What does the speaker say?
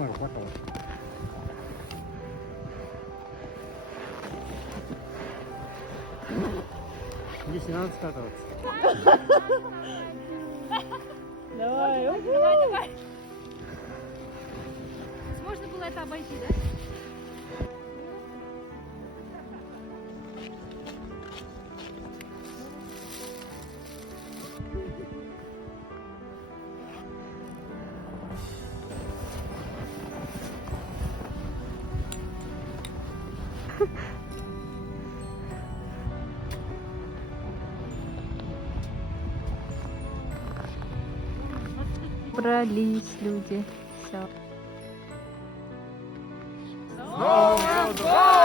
знаю, плакала. Здесь не надо скатываться. Давай, давай. Можно было это обойти, да? Брались люди. Все. Новый год!